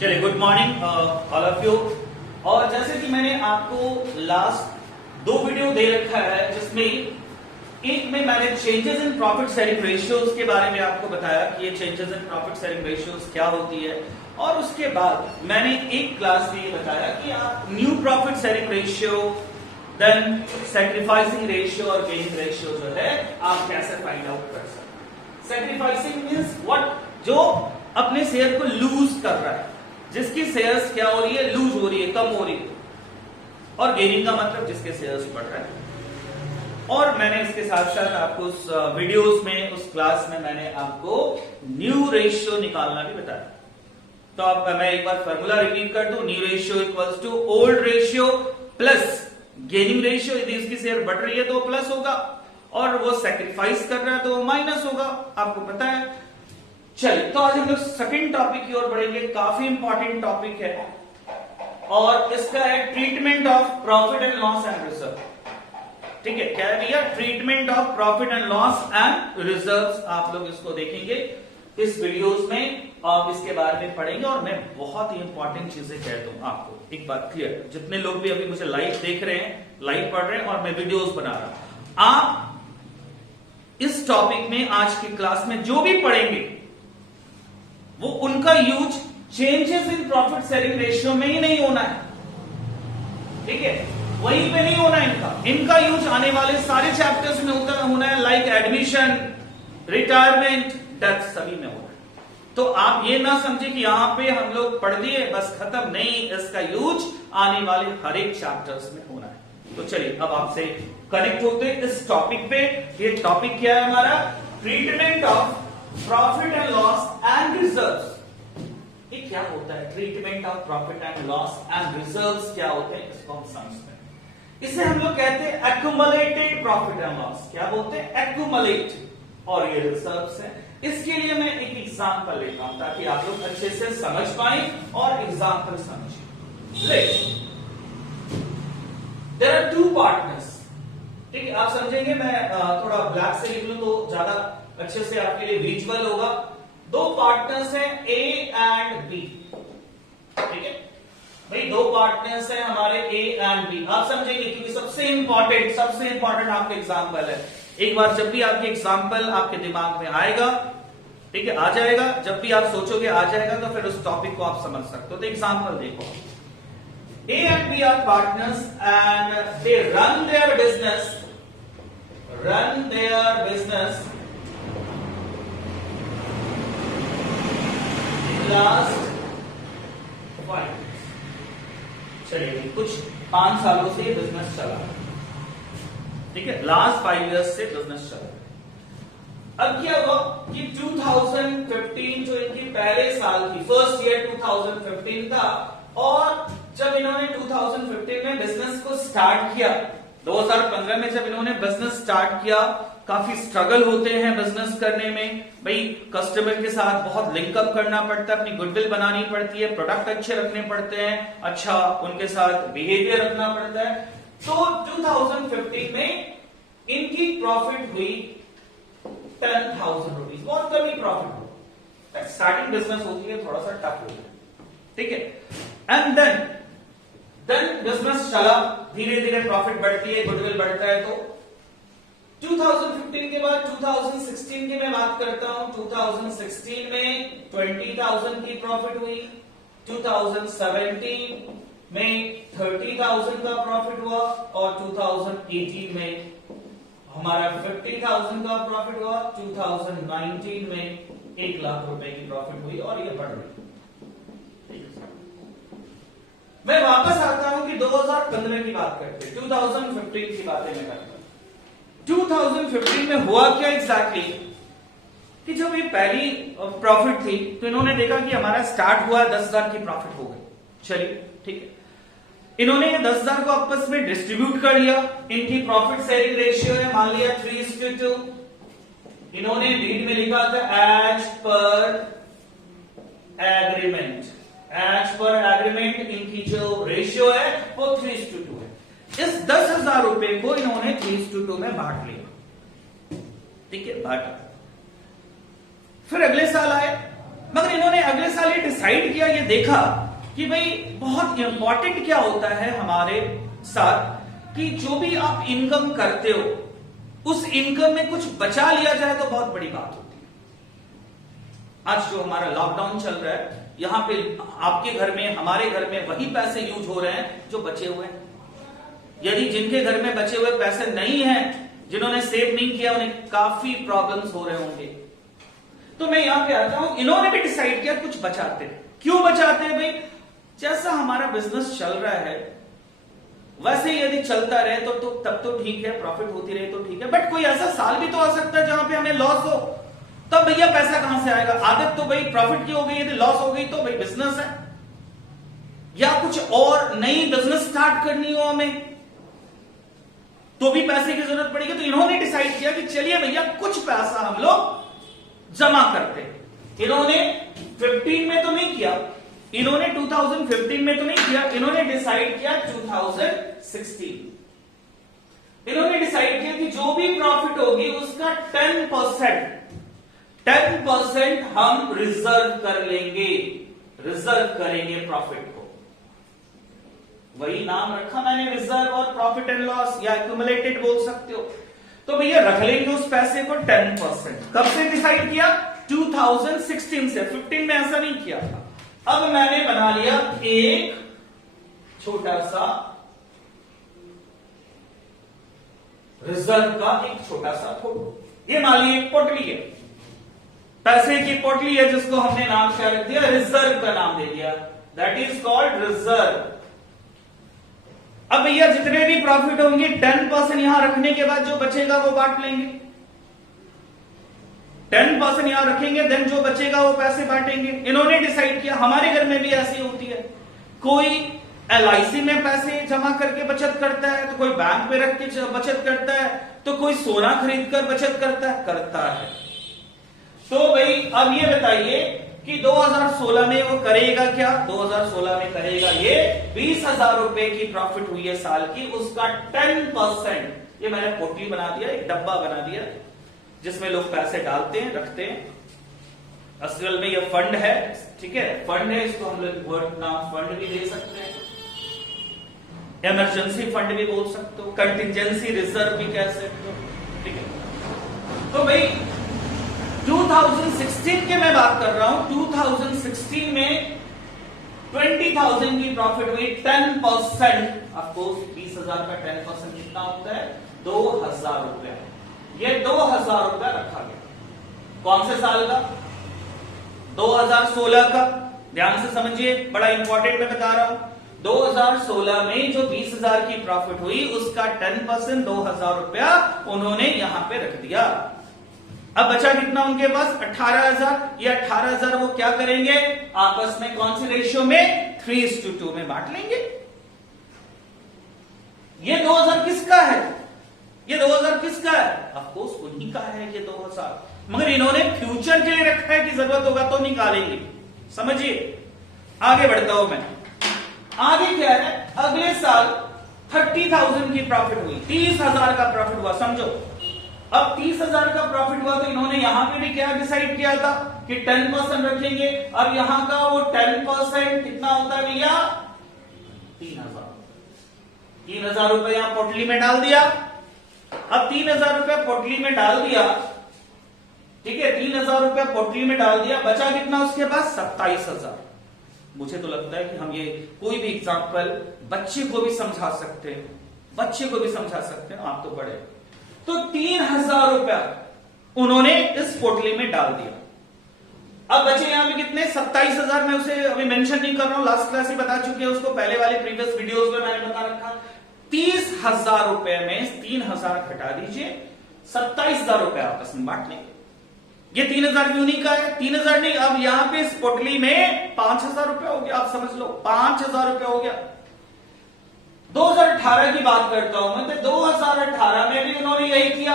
चलिए, good morning all of you. और जैसे कि मैंने आपको लास्ट 2 वीडियो दे रखा है, जिसमें एक में मैंने changes in profit sharing ratios के बारे में आपको बताया कि ये changes in profit sharing ratios क्या होती है, और उसके बाद मैंने एक क्लास में ये बताया कि आप new profit sharing ratio, then sacrificing ratio और गेनिंग रेशियो जो है आप कैसे फाइंड आउट कर सकते। सैक्रिफाइसिंग मींस व्हाट, जो अपने शेयर को लूज कर रहा है, जिसकी शेयर्स क्या हो रही है, लूज हो रही है, कम हो रही है। और गेनिंग का मतलब जिसके शेयर्स बढ़ रहा है। और मैंने इसके साथ साथ आपको उस वीडियोस में, उस क्लास में मैंने आपको न्यू रेशियो निकालना भी बताया। तो अब मैं एक बार फॉर्मूला रिपीट कर दूं, new ratio equals to old ratio plus gaining ratio. यदि इसकी शेयर बढ़ रही है तो प्लस होगा, और वो सैक्रिफाइस कर रहा है तो माइनस होगा, आपको पता है। चलिए, तो आज हम लोग सेकंड टॉपिक की ओर बढ़ेंगे। काफी इंपॉर्टेंट टॉपिक है, और इसका है treatment of profit and loss and reserve. ठीक है, क्या है भैया? Treatment of profit and loss and reserves. आप लोग इसको देखेंगे इस वीडियोस में, आप इसके बारे में पढ़ेंगे। और मैं बहुत ही इंपॉर्टेंट चीजें कहता हूं आपको, एक बात क्लियर, जितने लोग भी अभी मुझे लाइव देख रहे हैं, लाइव पढ़ रहे हैं, और मैं वीडियोस बना रहा हूं, आप इस टॉपिक में आज की क्लास में जो भी पढ़ेंगे वो उनका use changes in profit sharing ratio में ही नहीं होना है। ठीक है, वहीं पे नहीं होना है। इनका यूज आने वाले सारे चैप्टर्स में होना है, लाइक एडमिशन, रिटायरमेंट, डेथ, सभी में होना है। तो आप ये ना समझे कि यहां पे हम लोग पढ़ दिए बस खत्म, नहीं, इसका यूज आने वाले हर एक चैप्टर्स में होना है। तो चलिए अब आपसे कनेक्ट होते हैं इस टॉपिक पे। ये टॉपिक क्या है हमारा? Treatment of profit and loss and reserves. ये क्या होता है? Treatment of profit and loss and reserves क्या होते हैं, इसको हम समझते हैं। इसे हम लोग कहते हैं एक्यूमुलेटेड प्रॉफिट एंड लॉस। क्या बोलते हैं? एक्यूमुलेट। और ये रिजर्व्स है। इसके लिए मैं एक एग्जांपल लेता हूं ताकि आप लोग अच्छे से समझ पाए और एग्जांपल समझिए। There are 2 partners. ठीक है, आप समझेंगे। मैं थोड़ा ब्लैक से लिख लूं तो ज्यादा अच्छे से आपके लिए विजुअल होगा। 2 पार्टनर्स हैं, ए एंड बी। ठीक है भाई, 2 पार्टनर्स हैं हमारे, ए एंड बी। आप समझेंगे क्योंकि सबसे इंपॉर्टेंट आपका एग्जांपल है। एक बार जब भी आपके एग्जांपल आपके दिमाग में आएगा, ठीक है, आ जाएगा, जब भी आप सोचोगे आ जाएगा, तो फिर उस टॉपिक को आप समझ सकते हो। तो एग्जांपल देखो, A and B are partners and they run their business last 5 years। चलिए, कुछ 5 सालों से बिजनेस चला, ठीक है, लास्ट 5 years से बिजनेस चला। अब क्या हुआ कि 2015 जो इनकी पहले साल की, फर्स्ट ईयर 2015 था, और जब इन्होंने 2015 में बिजनेस को स्टार्ट किया, 2015 में जब इन्होंने बिजनेस स्टार्ट किया, काफी स्ट्रगल होते हैं बिजनेस करने में। भाई, कस्टमर के साथ बहुत लिंकअप करना पड़ता है, अपनी गुडविल बनानी पड़ती है, प्रोडक्ट अच्छे रखने पड़ते हैं, अच्छा उनके साथ बिहेवियर रखना पड़ता है। तो 2015 में इनकी प्रॉफिट हुई 10,000 रुपीज। बहुत कम ही प्रॉफिट हुआ, स्टार्टिंग बिजनेस होती है, थोड़ा सा टफ होता है। ठीक है, एंड देन बिजनेस चला, धीरे धीरे प्रॉफिट बढ़ती है, गुडविल बढ़ता है। तो 2015 के बाद 2016 की मैं बात करता हूं। 2016 में 20,000 की प्रॉफिट हुई, 2017 में 30,000 का प्रॉफिट हुआ, और 2018 में हमारा 50,000 का प्रॉफिट हुआ, 2019 में 1 लाख रुपए की प्रॉफिट हुई, और ये बढ़ रही। मैं वापस आता हूं कि 2015 की बात करते हैं, 2015 की बातें मैं करता हूं। 2015 में हुआ क्या एग्जैक्टली कि जब ये पहली प्रॉफिट थी, तो इन्होंने देखा कि हमारा स्टार्ट हुआ 10,000 की प्रॉफिट हो गई। चलिए, ठीक है, इन्होंने ये 10,000 को आपस में डिस्ट्रीब्यूट कर लिया। इनकी प्रॉफिट शेयरिंग रेशियो है, मान लिया 3:2। इन्होंने डीड में लिखा था एज पर एग्रीमेंट। इनकी जो रेशियो है वो 3:2 है। इस 10,000 रुपए को इन्होंने 3:2 में बांट लिया। ठीक है, बांटा। फिर अगले साल आए, मगर इन्होंने अगले साल ये डिसाइड किया, ये देखा कि भाई बहुत इंपॉर्टेंट क्या होता है हमारे साथ कि जो भी आप इनकम करते हो उस इनकम में कुछ बचा लिया जाए तो बहुत बड़ी बात होती है। आज जो हमारा लॉकडाउन चल रहा है, यहां पे आपके घर में, हमारे घर में वही पैसे यूज हो रहे हैं जो बचे हुए हैं। यदि जिनके घर में बचे हुए पैसे नहीं हैं, जिन्होंने सेव नहीं किया, उन्हें काफी प्रॉब्लम्स हो रहे होंगे। तो मैं यहां पे आता हूं, इन्होंने भी डिसाइड किया कुछ बचाते हैं। क्यों बचाते हैं भाई? जैसा हमारा बिजनेस चल रहा है वैसे यदि चलता रहे तो तब तो ठीक है, प्रॉफिट होती रहे तो ठीक है, बट कोई ऐसा साल भी तो आ सकता है जहां पे हमें लॉस हो, तब भैया पैसा कहां से आएगा? आदत तो भाई प्रॉफिट की हो गई, यदि लॉस हो गई तो भाई बिजनेस है, या कुछ और नई बिजनेस स्टार्ट करनी हो हमें तो भी पैसे की जरूरत पड़ेगी। तो इन्होंने डिसाइड किया कि चलिए भैया कुछ पैसा हम लोग जमा करते हैं। इन्होंने 15 में तो नहीं किया, इन्होंने 2015 में तो नहीं किया, इन्होंने डिसाइड किया 2016। इन्होंने डिसाइड किया कि जो भी प्रॉफिट होगी उसका 10% हम रिजर्व कर लेंगे, रिजर्व करेंगे प्रॉफिट को। वही नाम रखा मैंने, रिजर्व और प्रॉफिट एंड लॉस, या एक्यूमुलेटेड बोल सकते हो। तो भैया रख लेंगे उस पैसे को 10%। कब से डिसाइड किया? 2016 से। 15 में ऐसा नहीं किया था। अब मैंने बना लिया एक छोटा सा रिजर्व का एक छोटा सा फोटो। ये मान लीजिए एक पोटली है, पैसे की पोटली है, जिसको हमने नाम क्या रख दिया? रिजर्व का नाम दे दिया, दैट इज कॉल्ड रिजर्व। अब भैया जितने भी प्रॉफिट होंगे 10% यहां रखने के बाद जो बचेगा वो बांट लेंगे। 10% यहां रखेंगे, देन जो बचेगा वो पैसे बांटेंगे। इन्होंने डिसाइड किया, हमारे घर में भी ऐसी होती है, कोई LIC में पैसे जमा करके बचत करता है, तो कोई बैंक में रख के बचत करता है, तो कोई सोना खरीद कर बचत करता है। तो भाई अब ये बताइए कि 2016 में वो करेगा क्या? 2016 में करेगा ये 20,000 रुपए की प्रॉफिट हुई है साल की, उसका 10%, ये मैंने पोटली बना दिया, एक डब्बा बना दिया जिसमें लोग पैसे डालते हैं, रखते हैं। असल में ये फंड है, ठीक है, फंड है, इसको हम लोग वर्ड नाम फंड भी दे सकते हैं, इमरजेंसी फंड भी बोल सकते हो, कंटिजेंसी रिजर्व भी कह सकते हो, ठीक है। तो भाई 2016 के मैं बात कर रहा हूं, 2016 में 20,000 की प्रॉफिट हुई, 10%, ऑफकोर्स 20,000 का 10% कितना होता है? 2,000 रुपया। ये 2,000 रुपया रखा गया। कौन से साल का? 2016 का। ध्यान से समझिए, बड़ा इंपॉर्टेंट मैं बता रहा हूं। 2016 में जो 20,000 की प्रॉफिट हुई उसका 10% 2,000 रुपया उन्होंने यहां पे रख दिया। अब बचा कितना उनके पास? 18,000। ये 18,000 वो क्या करेंगे? आपस में कौन सी रेशियो में? 3:2 में बांट लेंगे। ये 2,000 किसका है? ये 2,000 किसका है? ऑफकोर्स उन्हीं का है ये 2,000, मगर इन्होंने फ्यूचर के लिए रखा है कि जरूरत होगा तो निकालेंगे। समझिए, आगे बढ़ता हूं मैं। आगे क्या है? अगले साल 30,000 की प्रॉफिट हुई, 30,000 का प्रॉफिट हुआ, समझो। अब 30,000 का प्रॉफिट हुआ तो इन्होंने यहां पे भी क्या डिसाइड किया था कि 10% रखेंगे। अब यहां का वो 10% कितना होता है भैया? 3,000। 3,000 रुपए यहां पोटली में डाल दिया। अब 3,000 रुपए पोटली में डाल दिया, ठीक है, 3,000 रुपए पोटली में डाल दिया, बचा कितना उसके पास? 27,000। मुझे तो लगता है कि हम ये कोई भी एग्जांपल बच्चे को भी समझा सकते हैं, बच्चे को भी समझा सकते हैं, आप तो बड़े। तो 3,000 रुपया उन्होंने इस पोटली में डाल दिया। अब बचे यहां पे कितने? 27,000। मैं उसे अभी मेंशन नहीं कर रहा हूं, लास्ट क्लास ही बता चुके हैं उसको, पहले वाले प्रीवियस वीडियोस में मैंने बता रखा। 30,000 रुपए में 3,000 घटा दीजिए, 27,000 रुपए आपस में बांट लेंगे। ये 3,000 क्यों नहीं का है? 3,000 नहीं, अब यहां पे इस पोटली में 5,000 रुपए हो गया। आप समझ लो 5,000 रुपए हो गया। 2018 की बात करता हूं मैं, तो 2018 में भी उन्होंने यही किया।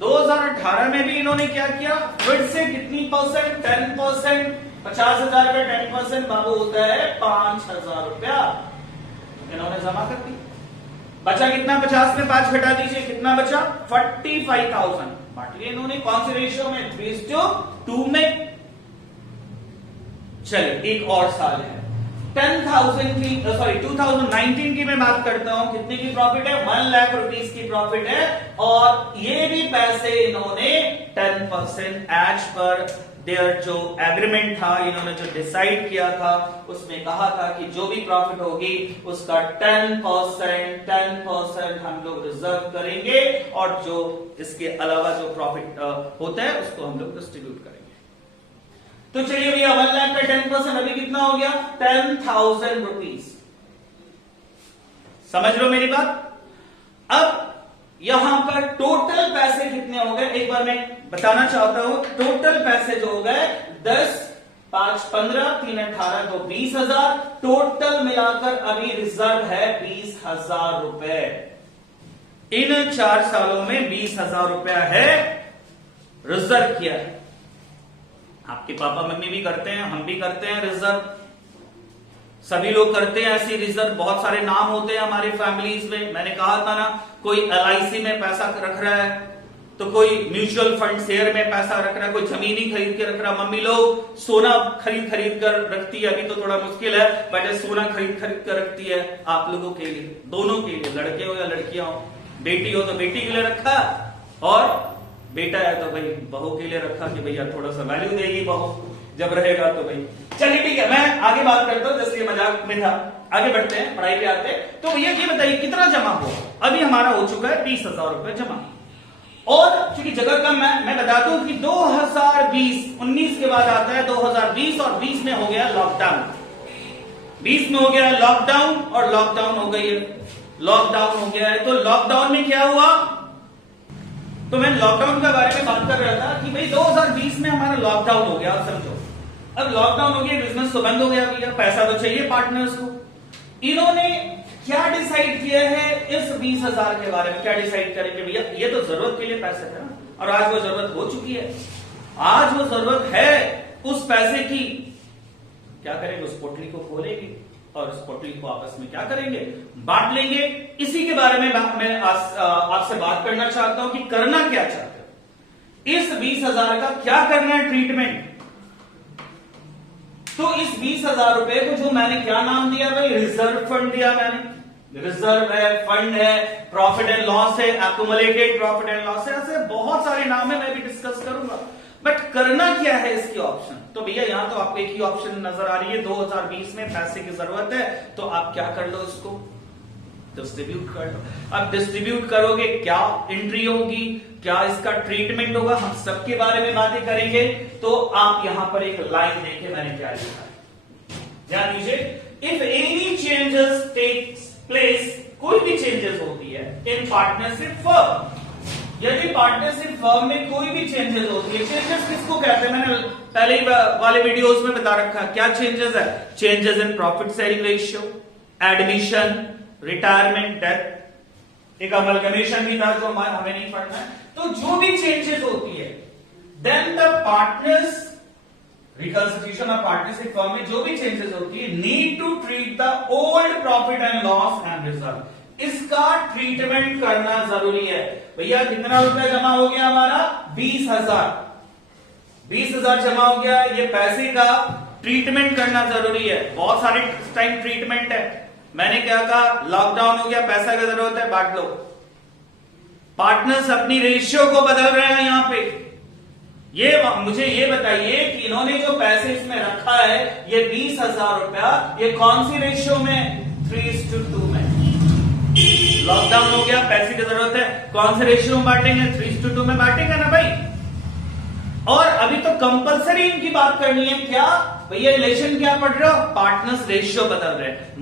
2018 में भी इन्होंने क्या किया? फिर से कितनी परसेंट? 10%। 50,000 का 10% बाबू होता है 5,000 रुपया, इन्होंने जमा कर दी। बचा कितना? 50 में 5 घटा दीजिए, कितना बचा? 45,000। बांट लिया इन्होंने कौन से रेशियो में? 3:2 में। चलिए एक और साल है 10,000 की, सॉरी 2019 की मैं बात करता हूं। कितने की प्रॉफिट है? 1 लाख रुपीस की प्रॉफिट है, और ये भी पैसे इन्होंने 10% एज पर देयर जो एग्रीमेंट था, इन्होंने जो डिसाइड किया था उसमें कहा था कि जो भी प्रॉफिट होगी उसका 10% हम लोग रिजर्व करेंगे, और जो इसके अलावा जो प्रॉफिट होता है उसको हम लोग डिस्ट्रीब्यूट करेंगे। तो चलिए भैया 1 लाख का 10% अभी कितना हो गया? 10,000 रुपीज। समझ लो मेरी बात। अब यहां पर टोटल पैसे कितने हो गए एक बार मैं बताना चाहता हूं। टोटल पैसे जो हो गए 10, 5, 15, 3, 18, तो 20,000 टोटल मिलाकर अभी रिजर्व है 20,000 रुपए। इन 4 सालों में 20,000 रुपया है रिजर्व किया है। आपके पापा मम्मी भी करते हैं, हम भी करते हैं रिजर्व, सभी लोग करते हैं ऐसी रिजर्व। बहुत सारे नाम होते हैं हमारी फैमिलीज में। मैंने कहा था ना, कोई LIC में पैसा रख रहा है, तो कोई म्यूचुअल फंड शेयर में पैसा रख रहा है, कोई जमीन ही खरीद के रख रहा है। मम्मी लोग सोना खरीद कर रखती है, अभी तो थोड़ा मुश्किल है, बट सोना खरीद कर रखती है आप लोगों के लिए, दोनों के लिए, लड़के हो या लड़कियां हो। बेटी हो तो बेटी के लिए रखा, और बेटा है तो भाई बहू के लिए रखा कि भैया थोड़ा सा वैल्यू देगी बहू जब रहेगा तो भाई। चलिए ठीक है, मैं आगे बात करता हूं, जैसे मजाक में था। आगे बढ़ते हैं, पढ़ाई पे आते हैं। तो भैया ये बताइए कितना जमा हुआ? अभी हमारा हो चुका है 20,000 रुपए जमा, और चूंकि जगह कम है मैं बता दूं कि 19 के बाद आता है 2020, और 20 में हो गया लॉकडाउन। 20 में हो गया लॉकडाउन, और लॉकडाउन हो गई है, लॉकडाउन हो गया है। तो लॉकडाउन में क्या हुआ? तो मैं लॉकडाउन के बारे में बात कर रहा था कि भाई 2020 में हमारा लॉकडाउन हो गया। समझो, अब लॉकडाउन हो गया, बिजनेस तो बंद हो गया भैया, पैसा तो चाहिए पार्टनर्स को। इन्होंने क्या डिसाइड किया है इस 20,000 के बारे में? क्या डिसाइड करेंगे भैया? ये तो जरूरत के लिए पैसे थे ना, और आज वो जरूरत हो चुकी है, आज वो जरूरत है उस पैसे की। क्या करेंगे? उस पोटली को खोलेंगे, और उस पोटली को आपस में क्या करेंगे? बांट लेंगे। इसी के बारे में मैं आपसे बात करना चाहता हूं कि करना क्या चाहते हो, इस 20,000 का क्या करना है ट्रीटमेंट। तो इस 20,000 रुपए को जो मैंने क्या नाम दिया भाई? रिजर्व फंड दिया मैंने। रिजर्व है, फंड है, प्रॉफिट एंड लॉस है, एक्युमुलेटेड प्रॉफिट एंड लॉस है, ऐसे बहुत सारे नाम है, मैं भी डिस्कस करूंगा। बट करना क्या है इसकी ऑप्शन? तो भैया यहां तो आपको एक ही ऑप्शन नजर आ रही है, 2020 में पैसे की जरूरत है, तो आप क्या कर लो, इसको डिस्ट्रीब्यूट कर लो। अब डिस्ट्रीब्यूट करोगे, क्या एंट्री होगी, क्या इसका ट्रीटमेंट होगा, हम सबके बारे में बातें करेंगे। तो आप यहां पर एक लाइन देखें मैंने क्या लिखा है, ध्यान दीजिए। If any changes takes place, कोई भी चेंजेस होती है इन पार्टनरशिप फर्म, यदि पार्टनरशिप फर्म में कोई भी चेंजेस होती है, चेंजेस किसको कहते हैं? मैंने पहले ही वाले वीडियोस में बता रखा है। क्या चेंजेस है? Changes in profit sharing ratio, admission, retirement, death, एक अमलगमेशन भी था जो हमें नहीं पढ़ना है। तो जो भी चेंजेस होती है, then the partners, reconstitution of partnership firm में जो भी चेंजेस होती है, need to treat the old profit and loss and reserve, इसका ट्रीटमेंट करना जरूरी है। भैया कितना रुपया जमा हो गया हमारा? 20,000। 20,000 जमा हो गया, ये पैसे का ट्रीटमेंट करना जरूरी है। बहुत सारे टाइम ट्रीटमेंट है। मैंने क्या कहा? लॉकडाउन हो गया, पैसा की जरूरत है, बांट लो। पार्टनर्स अपनी रेशियो को बदल रहे हैं यहां पे। मुझे ये बताइए कि इन्होंने जो पैसे इसमें रखा है, ये 20,000 रुपया, ये कौन सी रेशियो में? 3:2 में। लॉकडाउन हो गया, पैसे की जरूरत है, कौन से रेशियो में बांटेंगे? 3:2 में बांटेंगे ना भाई। और अभी तो कंपलसरी इनकी बात करनी है। क्या भैया? रिलेशन क्या पढ़ रहे हो? पार्टनर्स रेशियो बदल रहे हैं।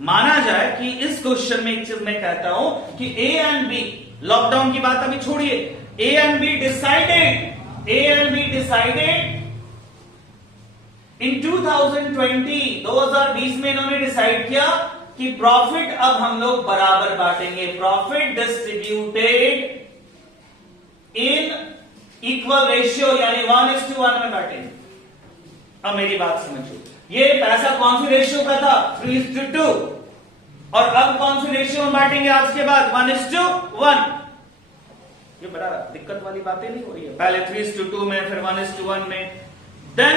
माना जाए कि इस क्वेश्चन में एक चीज मैं कहता हूं कि ए एंड बी, लॉकडाउन की बात अभी छोड़िए, ए एंड बी डिसाइडेड इन 2020 में इन्होंने डिसाइड किया कि प्रॉफिट अब हम लोग बराबर बांटेंगे। Profit distributed in equal ratio, यानी 1:1 में बांटेंगे। अब मेरी बात समझो, ये पैसा कौन सी रेशियो का था? 3:2। और अब कौन सी रेशियो में बांटेंगे आज के बाद? 1:1। ये बड़ा दिक्कत वाली बातें नहीं हो रही है। पहले 3:2 में, फिर 1:1 में। देन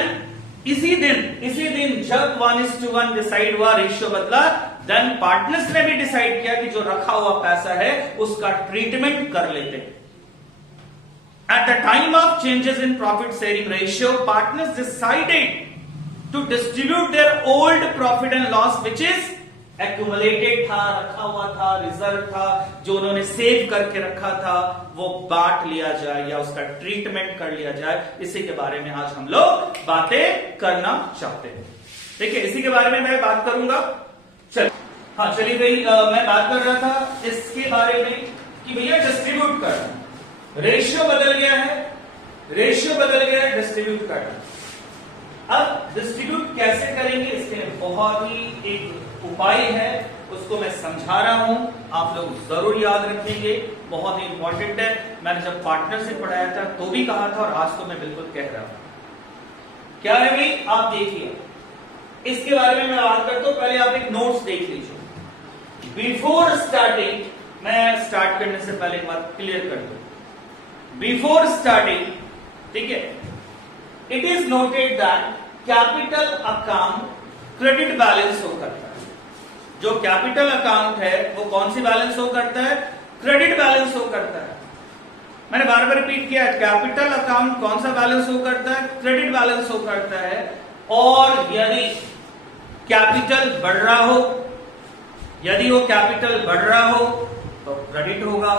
इसी दिन जब 1:1 डिसाइड हुआ, रेशियो बदला, देन पार्टनर्स ने भी डिसाइड किया कि जो रखा हुआ पैसा है उसका ट्रीटमेंट कर लेते हैं। At the time of changes in profit sharing ratio, partners decided to distribute their old profit and loss, which is accumulated था, रखा हुआ था, रिजर्व था, जो उन्होंने सेव करके रखा था, वो बांट लिया जाए या उसका ट्रीटमेंट कर लिया जाए। इसी के बारे में आज हम लोग बातें करना चाहते हैं। देखिए, इसी के बारे में मैं बात करूंगा। चलिए भाई, मैं बात कर रहा था इसके बारे में कि भैया डिस्ट्रीब्यूट करना, रेशियो बदल गया है, डिस्ट्रीब्यूट करना। अब डिस्ट्रीब्यूट कैसे करेंगे, इसके बहुत ही एक उपाय है, उसको मैं समझा रहा हूं, आप लोग जरूर याद रखेंगे, बहुत ही इंपॉर्टेंट है। मैंने जब पार्टनर से पढ़ाया था तो भी कहा था और आज तो मैं बिल्कुल कह रहा हूं। क्या है भाई, आप देखिए, इसके बारे में मैं बात करता हूं। पहले आप एक नोट्स देख लीजिए। बिफोर स्टार्टिंग, मैं स्टार्ट करने से पहले एक बात क्लियर कर दूं। बिफोर स्टार्टिंग, ठीक है, it is noted that capital account credit balance show करता है। जो कैपिटल अकाउंट है वो कौन सी बैलेंस शो करता है? क्रेडिट बैलेंस शो करता है। मैंने बार बार रिपीट किया है, कैपिटल अकाउंट कौन सा बैलेंस शो करता है? क्रेडिट बैलेंस शो करता है। और यदि कैपिटल बढ़ रहा हो, यदि वो कैपिटल बढ़ रहा हो तो क्रेडिट होगा,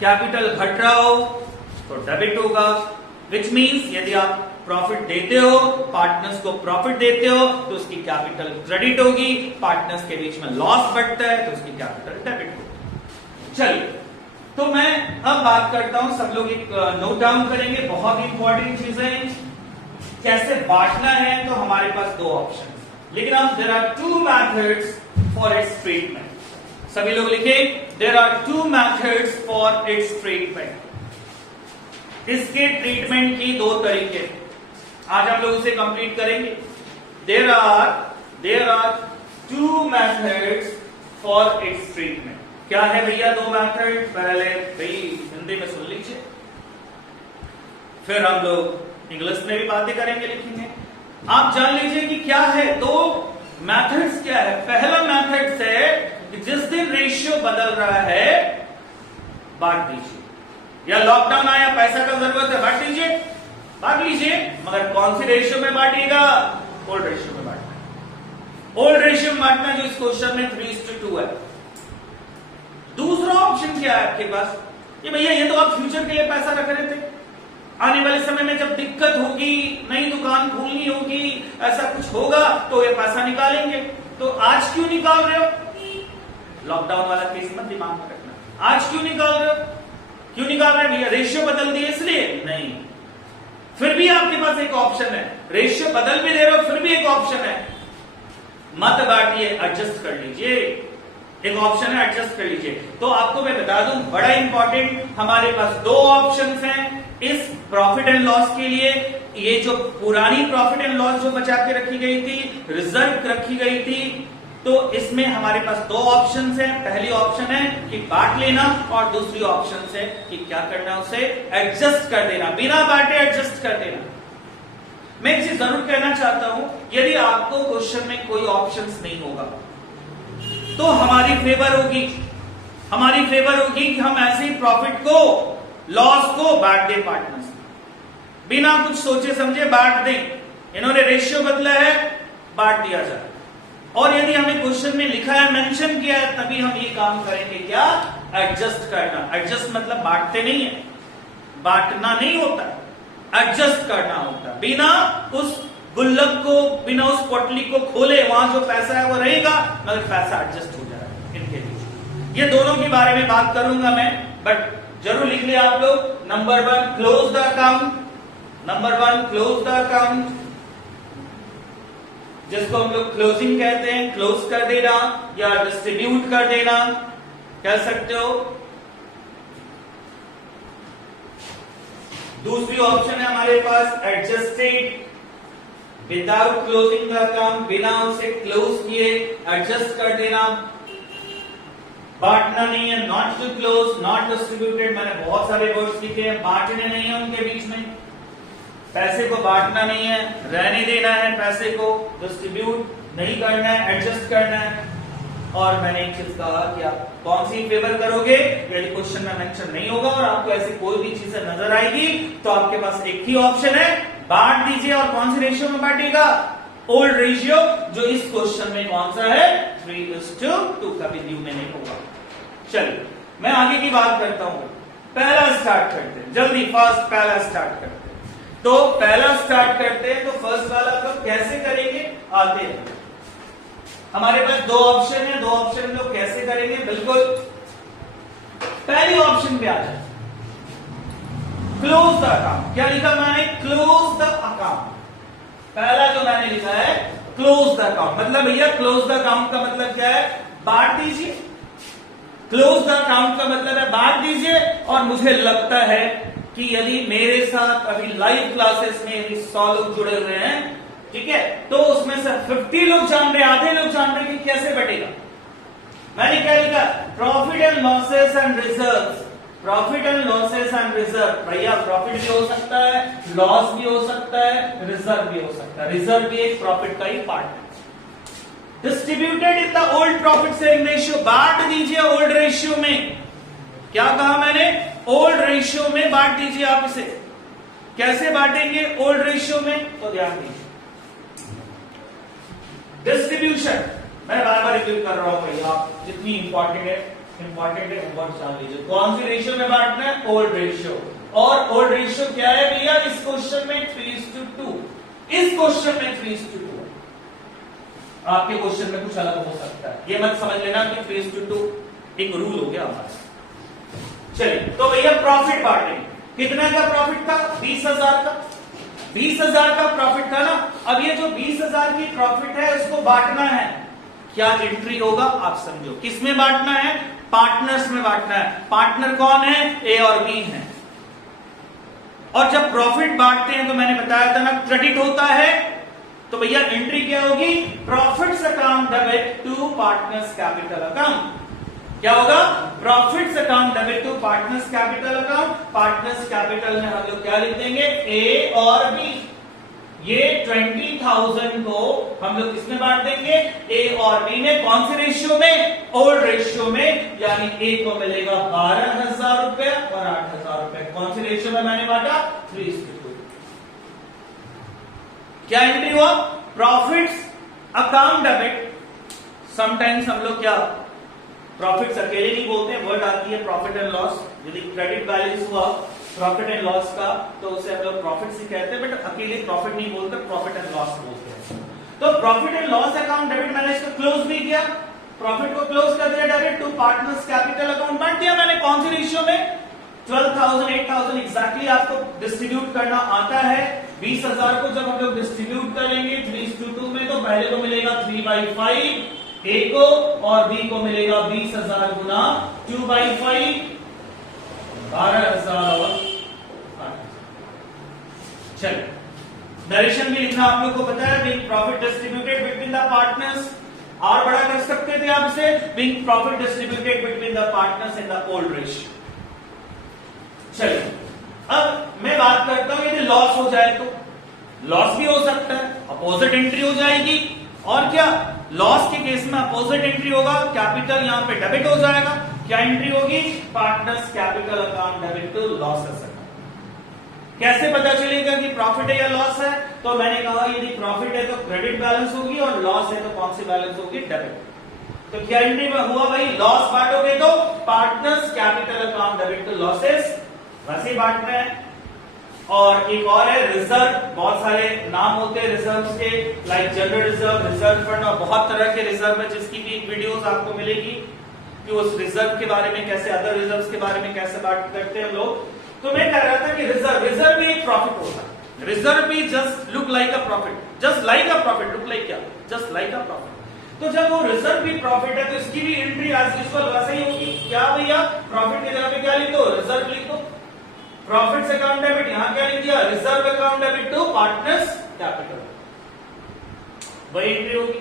कैपिटल घट रहा हो तो डेबिट होगा। विच मीन्स यदि आप प्रॉफिट देते हो, पार्टनर्स को प्रॉफिट देते हो तो उसकी कैपिटल क्रेडिट होगी, पार्टनर्स के बीच में लॉस बढ़ता है तो उसकी कैपिटल डेबिट होगी। चलिए, तो मैं अब बात करता हूं, सब लोग एक नोट डाउन करेंगे, बहुत इंपॉर्टेंट चीजें। कैसे बांटना है, तो हमारे पास दो ऑप्शन, लेकिन अब there are two methods for its treatment. सभी लोग लिखे, there are two methods for its treatment. इसके ट्रीटमेंट की दो तरीके, आज हम लोग इसे कंप्लीट करेंगे। There are two methods for its treatment. क्या है भैया दो मेथड? पहले भाई हिंदी में सुन लीजिए, फिर हम लोग इंग्लिश में भी बातें करेंगे, लिखेंगे। आप जान लीजिए कि क्या है दो मेथड्स। क्या है? पहला मेथड है कि जिस दिन रेशियो बदल रहा है बांट दीजिए, या लॉकडाउन आया, पैसा का जरूरत है, बांट दीजिए, बांट लीजिए, मगर कौन सी रेशियो में बांटिएगा? ओल्ड रेशियो में बांटना। ओल्ड रेशियो में बांटना जो इस क्वेश्चन में 3:2 है। दूसरा ऑप्शन क्या है आपके पास? ये भैया ये तो आप फ्यूचर के लिए पैसा रख रहे थे, आने वाले समय में जब दिक्कत होगी, नई दुकान खोलनी होगी, ऐसा कुछ होगा तो ये पैसा निकालेंगे। तो आज क्यों निकाल रहे हो? लॉकडाउन वाला केस मत दिमाग में रखना। आज क्यों निकाल रहे हो? क्यों निकाल रहे हैं भैया? रेशियो बदल दिए इसलिए? नहीं, फिर भी आपके पास एक ऑप्शन है। रेशियो बदल भी दे रहे हो फिर भी एक ऑप्शन है, मत बांटिए, एडजस्ट कर लीजिए। एक ऑप्शन है, एडजस्ट कर लीजिए। तो आपको मैं बता दूं, बड़ा इंपॉर्टेंट, हमारे पास दो ऑप्शंस हैं इस प्रॉफिट एंड लॉस के लिए। ये जो पुरानी प्रॉफिट एंड लॉस जो बचा के रखी गई थी, रिजर्व रखी गई थी, तो इसमें हमारे पास दो ऑप्शंस हैं। पहली ऑप्शन है कि बांट लेना और दूसरी ऑप्शन है कि क्या करना, उसे एडजस्ट कर देना, बिना बांटे एडजस्ट कर देना। मैं एक चीज जरूर कहना चाहता हूं, यदि आपको क्वेश्चन में कोई ऑप्शंस नहीं होगा तो हमारी फेवर होगी कि हम ऐसे ही प्रॉफिट को, लॉस को बांट दें पार्टनर्स, बिना कुछ सोचे समझे बांट दें। इन्होंने रेशियो बदला है, बांट दिया जाए। और यदि हमें क्वेश्चन में लिखा है, मेंशन किया है, तभी हम ये काम करेंगे, क्या? एडजस्ट करना। एडजस्ट मतलब बांटते नहीं है, बांटना नहीं होता, एडजस्ट करना होता। बिना उस गुल्लक को, बिना उस पोटली को खोले, वहां जो पैसा है वो रहेगा, मगर पैसा एडजस्ट हो जाएगा इनके बीच। ये दोनों के बारे में बात करूंगा मैं, बट जरूर लिख लिया आप लोग। Number 1, close the account. Number 1, close the account, जिसको हम लोग क्लोजिंग कहते हैं, क्लोज कर देना या डिस्ट्रीब्यूट कर देना कह सकते हो। दूसरी ऑप्शन है हमारे पास adjusted, without closing the account, बिना उसे क्लोज किए एडजस्ट कर देना। बांटना नहीं है, not to close, not distributed. मैंने बहुत सारे वर्ड्स लिखे हैं, बांटने नहीं है उनके बीच में। पैसे को बांटना नहीं है, रहने देना है, पैसे को डिस्ट्रीब्यूट नहीं करना है, एडजस्ट करना है। और मैंने एक चीज कहा कि आप कौन सी फेवर करोगे, यदि क्वेश्चन में मेंशन नहीं होगा और आपको ऐसी कोई भी चीजें नजर आएगी तो आपके पास एक ही ऑप्शन है, बांट दीजिए। और कौन सी रेशियो में बांटेगा? ओल्ड रेशियो, जो इस क्वेश्चन में कौन सा है? 3:2, कभी न्यू में नहीं होगा। चलिए मैं आगे की बात करता हूं। पहला स्टार्ट करते हैं, जल्दी फास्ट पहला स्टार्ट करते हैं। तो पहला स्टार्ट करते हैं, तो फर्स्ट वाला तो कैसे करेंगे आते हैं। हमारे पास दो ऑप्शन है, दो ऑप्शन में लोग कैसे करेंगे, बिल्कुल पहली ऑप्शन पे आ जाए, क्लोज द अकाउंट। क्या लिखा मैंने? Close the account. पहला जो मैंने लिखा है क्लोज द अकाउंट, मतलब भैया क्लोज द अकाउंट का मतलब क्या है? बांट दीजिए। क्लोज द अकाउंट का मतलब है बांट दीजिए। और मुझे लगता है कि यदि मेरे साथ अभी लाइव क्लासेस में यदि 100 लोग जुड़े हुए हैं, ठीक है, तो उसमें से 50 लोग जान रहे, आधे लोग जान रहे कि कैसे बटेगा। मैंने क्या लिखा? Profit and losses and reserves. Profit and losses and reserve. भैया प्रॉफिट भी हो सकता है, लॉस भी हो सकता है, रिजर्व भी हो सकता है। रिजर्व भी एक प्रॉफिट का ही पार्ट है। Distributed in the old profit sharing ratio. बांट दीजिए ओल्ड रेशियो में। क्या कहा मैंने? ओल्ड रेशियो में बांट दीजिए आप इसे। कैसे बांटेंगे ओल्ड रेशियो में? तो ध्यान दीजिए, डिस्ट्रीब्यूशन मैं बार बार रिपीट कर रहा हूं भैया, आप जितनी इंपॉर्टेंट है वर्ड जान लीजिए। कौन सी रेशियो में बांटना है? Old ratio. और ओल्ड रेशियो क्या है भैया? इस क्वेश्चन में 3:2, इस क्वेश्चन में 3:2। आपके क्वेश्चन में कुछ अलग हो सकता है, ये मत समझ लेना कि 3:2 एक रूल हो गया हमारा। चलिए तो भैया प्रॉफिट बांटेंगे। कितना का प्रॉफिट था? 20,000 का। 20,000 का प्रॉफिट था ना। अब ये जो 20,000 की प्रॉफिट है उसको बांटना है। क्या एंट्री होगा आप समझो। किस में बांटना है? पार्टनर्स में बांटना है। पार्टनर कौन है? ए और बी है। और जब प्रॉफिट बांटते हैं तो मैंने बताया था ना क्रेडिट होता है, तो भैया एंट्री क्या होगी? Profits account debit to partners capital account. क्या होगा? Profits account debit to partners capital account. Partners capital में हम लोग क्या लिख देंगे? ए और बी। ये 20,000 को हम लोग किसमें बांट देंगे? ए और बी में। कौन से रेशियो में? ओल्ड रेशियो में। यानी ए को मिलेगा 12,000 रुपए और 8,000 रुपए। कौन से रेशियो में मैंने बांटा? 3:2। क्या एंट्री हुआ? Profits account debit. समटाइम्स हम लोग क्या प्रॉफिट्स अकेले नहीं बोलते हैं, वर्ड आती है प्रॉफिट एंड लॉस। यदि क्रेडिट बैलेंस हुआ प्रॉफिट एंड लॉस का तो उसे हम लोग प्रॉफिट से कहते हैं, बट अकेले प्रॉफिट नहीं बोलते, प्रॉफिट एंड लॉस बोलते हैं। तो profit and loss account debit मैंने इसको क्लोज भी किया, प्रॉफिट को क्लोज कर दिया direct to partners capital account. बांट दिया मैंने। कौन सी रेशियो में? 12,000 8,000 एग्जैक्टली आपको डिस्ट्रीब्यूट करना आता है। 20,000 को जब हम लोग डिस्ट्रीब्यूट करेंगे 3:2 में, तो पहले को मिलेगा 3/5 ए को और बी को मिलेगा 20,000 गुना 2/5, 12,000 और 8,000। चलिए नरेशन भी लिखना आप लोग को पता है। Being profit distributed between the partners, और बड़ा कर सकते थे आप इसे, being profit distributed between the partners in the old ratio. चलिए अब मैं बात करता हूं यदि लॉस हो जाए तो। लॉस भी हो सकता है, अपोजिट एंट्री हो जाएगी। और क्या? लॉस के केस में अपोजिट एंट्री होगा, कैपिटल यहां पे डेबिट हो जाएगा। क्या एंट्री होगी? Partners capital account debit to losses account. कैसे पता चलेगा कि प्रॉफिट है या लॉस है? तो मैंने कहा यदि प्रॉफिट है तो क्रेडिट बैलेंस होगी और लॉस है तो कौन सी बैलेंस होगी? डेबिट। तो क्या एंट्री में हुआ भाई? लॉस बांटोगे तो partners capital account debit to losses, वैसे बांटना है। और एक और है रिजर्व। बहुत सारे नाम होते हैं रिजर्व के, like general reserve, reserve fund, और बहुत तरह के रिजर्व है जिसकी भी एक वीडियोस आपको मिलेगी कि उस रिजर्व के बारे में कैसे, अदर रिजर्व के बारे में कैसे बात करते हैं लोग। तो मैं कह रहा था कि रिजर्व भी एक प्रॉफिट होता है। रिजर्व भी just look like a profit, just like a profit, look like क्या? Just like a profit. तो जब वो रिजर्व भी प्रॉफिट है तो इसकी भी एंट्री एज यूजुअल वैसे ही होगी। क्या भैया? प्रॉफिट की जगह पे क्या लिख दो? रिजर्व लिख दो। प्रॉफिट्स अकाउंट डेबिट, यहां क्या लिख दिया? Reserve account debit to partners capital, वही एंट्री होगी।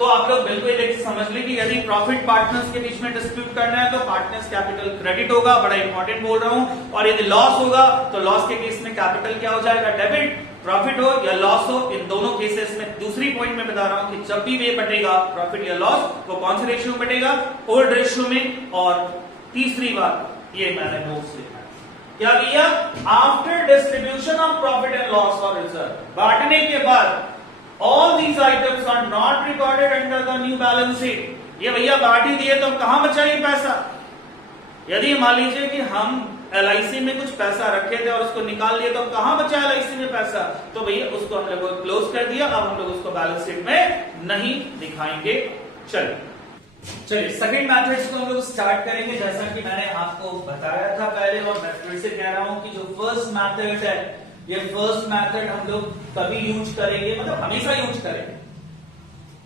तो आप लोग बिल्कुल एक समझ ली कि यदि प्रॉफिट पार्टनर्स के बीच में डिस्प्यूट करना है तो पार्टनर्स कैपिटल क्रेडिट होगा, बड़ा इंपॉर्टेंट बोल रहा हूं, और यदि लॉस होगा तो लॉस के केस में कैपिटल क्या हो जाएगा, डेबिट। प्रॉफिट हो या लॉस हो, इन दोनों केसेस में दूसरी पॉइंट में बता रहा हूं कि जब भी वे बटेगा प्रॉफिट या लॉस, वो कौन से रेशियो में बटेगा, ओल्ड रेशियो में। और तीसरी बात ये मैंने नोट्स लिखा है क्या भैया, after distribution of profit and loss और रिजर्व, बांटने के बाद all these items are not recorded under the new balance sheet। ये भैया बांट ही दिए तो कहां बचा ये पैसा। यदि मान लीजिए कि हम LIC में कुछ पैसा रखे थे और उसको निकाल लिए तो कहां बचा LIC में पैसा, तो भैया उसको हम लोग क्लोज कर दिया, अब हम लोग उसको बैलेंस शीट में नहीं दिखाएंगे। चलिए सेकंड मेथड्स को हम लोग स्टार्ट करेंगे। जैसा कि मैंने आपको बताया था पहले और मैं फिर से कह रहा हूं कि जो फर्स्ट मेथड है, ये फर्स्ट मेथड हम लोग तभी यूज करेंगे, मतलब हमेशा यूज करेंगे,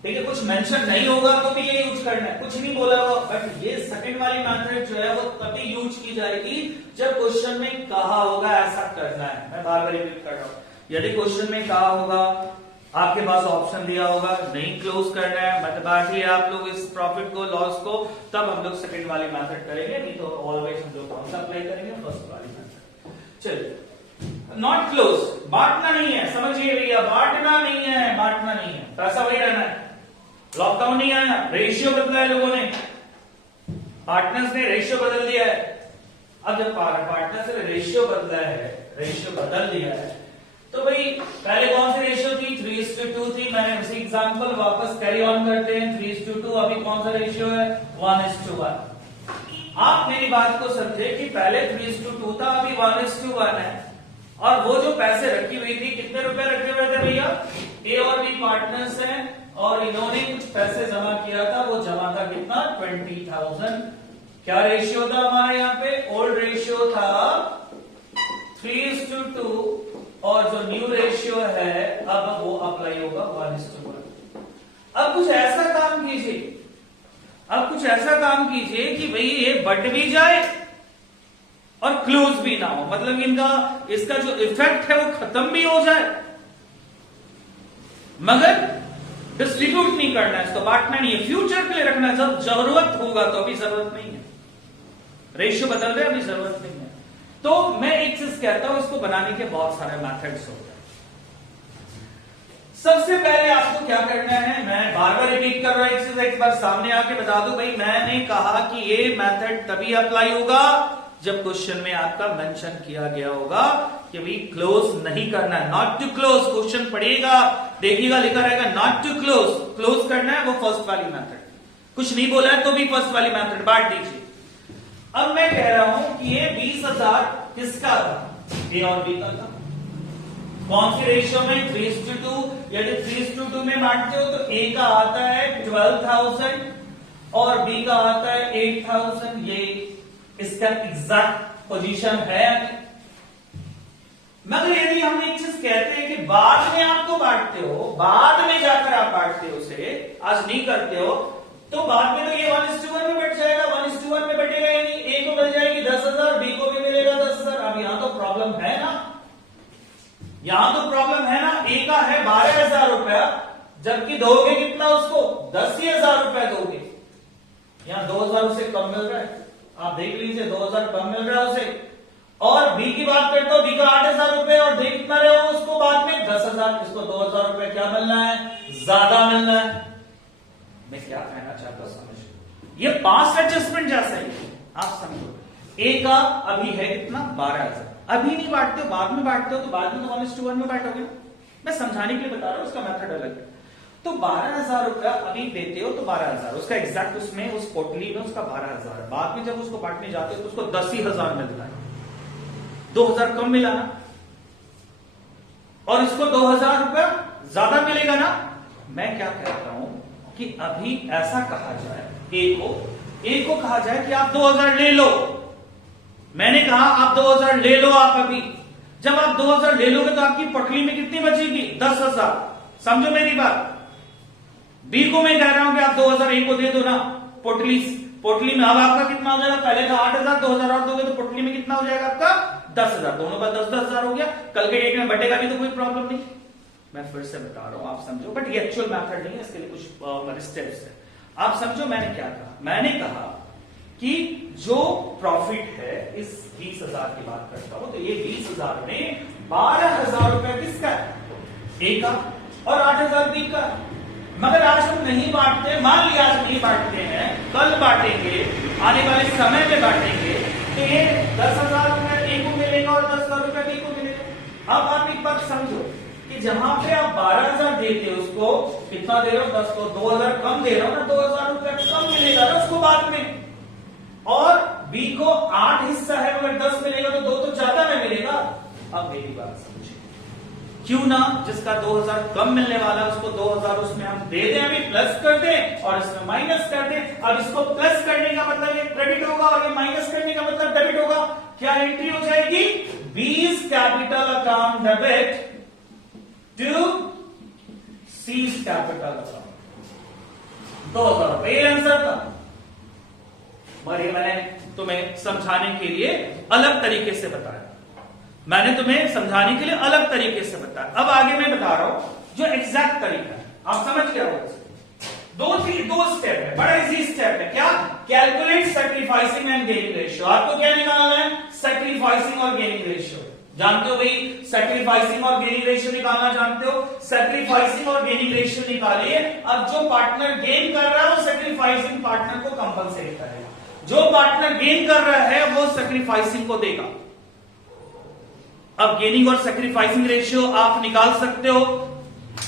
ठीक है। कुछ मेंशन नहीं होगा तो भी ये यूज करना है, कुछ नहीं बोला होगा, बट ये सेकंड वाली मेथड जो है वो तभी यूज की जाएगी जब क्वेश्चन में कहा होगा ऐसा करना है। मैं बार बार रिपीट कर रहा हूं, यदि क्वेश्चन में कहा होगा, आपके पास ऑप्शन दिया होगा नहीं क्लोज करना है, मत बांटिए आप लोग इस प्रॉफिट को, लॉस को, तब हम लोग सेकंड वाली मेथड करेंगे, नहीं तो ऑलवेज हम लोग कौन सा अप्लाई करेंगे, फर्स्ट वाली मेथड। चलिए नॉट क्लोज, बांटना नहीं है, समझिए भैया, बांटना नहीं है, बांटना नहीं है, पैसा वही रहना है, लॉकडाउन नहीं आया, रेशियो बदला है लोगों ने, पार्टनर्स ने रेशियो बदल दिया है। अब जब पार्टनर्स ने रेशियो बदला है, रेशियो बदल दिया है, तो भाई पहले कौन सी रेशियो थी, 3:2 थी। मैंने उसी एग्जांपल वापस कैरी ऑन करते हैं, 3:2, अभी कौन सा रेशियो है, 1:1। आप मेरी बात को समझे कि पहले 3:2 था, अभी 1:1 है, और वो जो पैसे रखी हुई थी, कितने रुपए रखे हुए थे भैया, ए और बी पार्टनर्स हैं और इन्होंने कुछ पैसे जमा किया था, वो जमा था कितना, 20,000। क्या रेशियो था हमारे यहाँ पे, ओल्ड रेशियो था 3:2, और जो न्यू रेशियो है अब वो अप्लाई होगा 1:1। अब कुछ ऐसा काम कीजिए, अब कुछ ऐसा काम कीजिए कि भाई ये बढ़ भी जाए और क्लोज भी ना हो, मतलब इनका इसका जो इफेक्ट है वो खत्म भी हो जाए, मगर डिस्ट्रीब्यूट नहीं करना है, इसको बांटना नहीं है, फ्यूचर के लिए रखना है, जब जरूरत होगा तो अभी जरूरत नहीं है, रेशियो बदल रहे अभी जरूरत नहीं है। तो मैं एक चीज कहता हूं, इसको बनाने के बहुत सारे मेथड्स होते हैं। सबसे पहले आपको क्या करना है, मैं बार बार रिपीट कर रहा हूं, एक चीज एक बार सामने आके बता दूं, भाई मैंने कहा कि ये मेथड तभी अप्लाई होगा जब क्वेश्चन में आपका मेंशन किया गया होगा कि भाई क्लोज नहीं करना है, नॉट टू क्लोज। क्वेश्चन पढ़िएगा, देखिएगा, लिखा रहेगा नॉट टू क्लोज, क्लोज करना है वो फर्स्ट वाली मेथड, कुछ नहीं बोला है तो भी फर्स्ट वाली मेथड बांट दीजिए। अब मैं कह रहा हूं कि ये 20,000 किसका था, ए और बी का था, कौन सी रेशियो में, 3:2। यदि 3:2 में बांटते हो तो ए का आता है 12,000 और बी का आता है 8,000। ये इसका एग्जैक्ट पोजीशन है। मगर यदि हम एक चीज कहते हैं कि बाद में आप तो बांटते हो, बाद में जाकर आप बांटते हो उसे, आज नहीं करते हो, तो बाद में तो ये 1:1 में बढ़ जाएगा, 1:1 में बढ़ेगा, यानी ए को मिल जाएगी 10,000, बी को भी मिलेगा 10,000। अब यहां तो प्रॉब्लम है ना, यहां तो प्रॉब्लम है ना, ए का है 12,000 रुपया, जबकि दोगे कितना उसको, 10,000 रुपया दोगे, यहां 2,000 उसे कम मिल रहा है, आप देख लीजिए 2,000 कम मिल रहा है उसे। और बी की बात करते हो, बी का 8,000 रुपए और दे कितना रहे हो उसको बाद में 10,000, इसको 2,000 रुपए क्या मिलना है, ज्यादा मिलना है। मैं क्या कहना चाहता हूं समझ, ये 5 एडजस्टमेंट जैसा ही आप समझो। ए का अभी है कितना, 12,000, अभी नहीं बांटते हो, बाद में बांटते हो, तो बाद में तो 1:1 में बांटोगे ना, मैं समझाने के लिए बता रहा हूं, उसका मेथड अलग है। तो 12,000 रुपया अभी देते हो तो 12,000, उसका एग्जैक्ट उसमें उस पोटली में उसका 12,000 है, बाद में जब उसको बांटने जाते हो तो उसको 10,000 मिलता है, 2,000 कम मिला ना, और इसको 2,000 रुपया ज्यादा मिलेगा ना। मैं क्या कहता हूं कि अभी ऐसा कहा जाए, ए को कहा जाए कि आप 2,000 ले लो, मैंने कहा आप 2,000 ले लो, आप अभी जब आप 2,000 ले लोगे तो आपकी पटली में कितनी बचेगी, 10,000, समझो मेरी बात। बी को मैं कह रहा हूं कि आप 2,000 ए को दे दो ना, पोटली में अब आपका कितना हो जाएगा, पहले का 8,000, 2,000 और दोगे तो पोटली में कितना हो जाएगा आपका 10,000, दोनों का 10,000 हो गया, कल के डेट में बटेगा भी तो कोई प्रॉब्लम नहीं। मैं फिर से बता रहा हूं, आप समझो, बट ये एक्चुअल मेथड नहीं है, इसके लिए कुछ स्टेप्स है। आप समझो मैंने क्या कहा। मैंने कहा कि जो प्रॉफिट है, इस 20,000 की बात करता हूं, तो ये 20,000 में 12,000 रुपया किसका है? ए का, और 8,000 बी का। मगर आज हम नहीं बांटते, मान लिया आज नहीं बांटते हैं, कल बांटेंगे, आने वाले समय में बांटेंगे, तो ये 10,000 रुपया ए को मिलेगा और 10,000 रुपया बी को मिलेगा। अब आप एक बात समझो कि जहां पे आप 12,000 देते हो, उसको कितना दे रहे हो? 10 को 2,000 कम दे रहे हो ना, 2,000 रुपया कम मिलेगा ना उसको बाद में। और बी को 8 हिस्सा है, मगर 10 मिलेगा तो 2 तो ज्यादा में मिलेगा। अब मेरी बात समझिए, क्यों ना जिसका 2,000 कम मिलने वाला उसको 2,000 उसमें हम दे दें, अभी प्लस कर दें और इसमें माइनस कर दें। अब इसको प्लस करने का मतलब ये क्रेडिट होगा और ये माइनस करने का मतलब डेबिट होगा। क्या एंट्री हो जाएगी? B's capital account debit to C's capital account. 2,000 रुपए आंसर था। और ये मैंने तुम्हें समझाने के लिए अलग तरीके से बताया, मैंने तुम्हें समझाने के लिए अलग तरीके से बताया। अब आगे मैं बता रहा हूं जो एग्जैक्ट तरीका है, आप समझ गया हो। दो स्टेप है, बड़ा इजी स्टेप है। क्या? Calculate sacrificing and gaining ratio. आपको क्या निकालना है? सैक्रिफाइसिंग और गेनिंग रेशियो। जानते हो भाई, सैक्रिफाइसिंग और गेनिंग रेशियो निकालना जानते हो? सैक्रिफाइसिंग और गेनिंग रेशियो निकालिए। अब जो पार्टनर गेन कर रहा है वो सैक्रिफाइसिंग पार्टनर को कंपनसेट करेगा, जो पार्टनर गेन कर रहा है वो सैक्रिफाइसिंग को देगा। अब गेनिंग और सैक्रिफाइसिंग रेशियो आप निकाल सकते हो,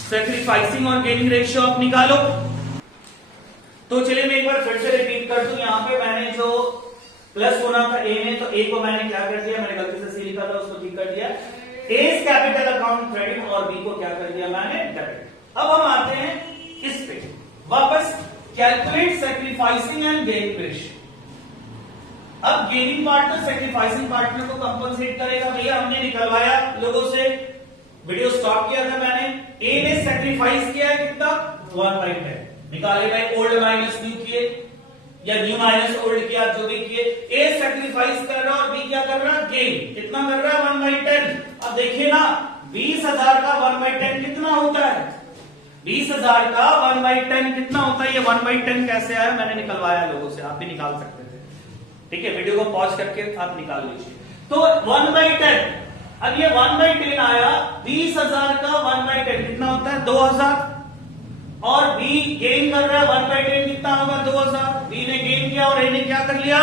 सैक्रिफाइसिंग और गेनिंग रेशियो आप निकालो। तो चलिए मैं एक बार फिर से रिपीट कर दूं। यहां पे मैंने जो प्लस होना था ए में, तो ए को मैंने क्या कर दिया? मैंने गलती से सी लिखा था, उसको ठीक कर दिया। ए कैपिटल अकाउंट क्रेडिट और बी को क्या कर दिया मैंने? डेबिट। अब हम आते हैं इस पे वापस, calculate sacrificing and gaining ratio. अब गेनिंग पार्टनर सैक्रिफाइसिंग पार्टनर को कंपनसेट करेगा। भैया हमने निकलवाया लोगों से, वीडियो स्टॉप किया था मैंने। ए ने सैक्रिफाइस किया है कितना? 1/10 निकाले गए, ओल्ड माइनस न्यू किए या न्यू माइनस ओल्ड किया, जो भी किए। ए सैक्रिफाइस कर रहा और बी क्या कर रहा? गेन। कितना कर रहा है? 1/10। अब देखिए ना, 20,000 का 1/10 कितना होता है? 20,000 का 1/10 कितना होता है? ये 1/10 कैसे आया? मैंने निकलवाया लोगों से, आप भी निकाल सकते थे। ठीक है, वीडियो को पॉज करके आप निकाल लीजिए। तो 1/10, अब ये 1/10 आया, 20,000 का 1/10 कितना होता है? 2,000। और बी गेन कर रहा है, 1/10 कितना होगा? 2,000। बी ने गेन किया और ए ने क्या कर लिया?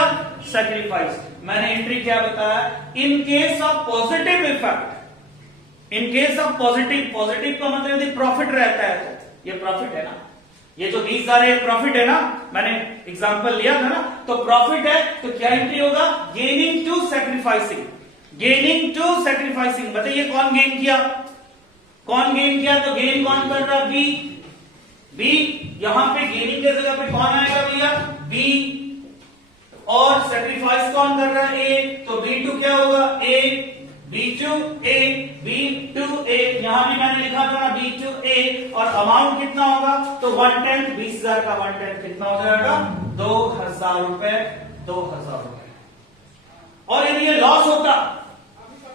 सैक्रिफाइस। मैंने एंट्री क्या बताया? In case of positive effect, in case of positive, positive का मतलब यदि प्रॉफिट रहता है, तो ये प्रॉफिट है ना, ये जो 20,000 है प्रॉफिट है ना, मैंने एग्जांपल लिया था ना, तो प्रॉफिट है, तो क्या एंट्री होगा? Gaining to sacrificing. Gaining to sacrificing, बताइए कौन गेन किया? कौन गेन किया? तो गेन कौन कर रहा? बी। बी, यहां पे गेनिंग के जगह पे कौन आएगा भैया? बी। और सैक्रिफाइस कौन कर रहा है? ए। तो B2 क्या होगा? ए। B2 A, B2 A, यहां भी मैंने लिखा था ना B2 A, और अमाउंट कितना होगा? तो 1/10, 20,000 का 1/10 कितना हो जाएगा? 2,000 रुपए। 2,000 रुपए। और यदि ये लॉस होता,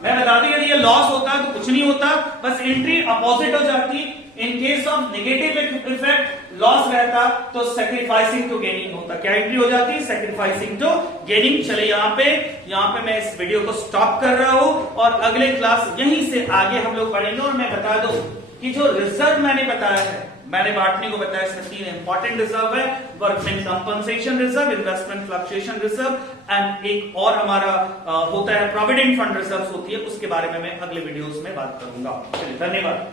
मैं बता दूं, यदि ये लॉस होता तो कुछ नहीं होता, बस एंट्री अपोजिट हो जाती। In case of negative effect loss रहता तो सैक्रिफाइसिंग टू गेनिंग होता। क्या एंट्री हो जाती? Sacrificing to gaining. चले यहां पे मैं इस वीडियो को स्टॉप कर रहा हूं और अगले क्लास यहीं से आगे हम लोग पढ़ेंगे। और मैं बता दूं कि जो रिजर्व मैंने बताया है, मैंने बांटने को बताया, इसमें 3 इंपॉर्टेंट रिजर्व है, workman compensation reserve, investment fluctuation reserve, and एक और हमारा होता है प्रोविडेंट फंड रिजर्व होती है, उसके बारे में मैं अगले वीडियोस में बात करूंगा। चलिए, धन्यवाद।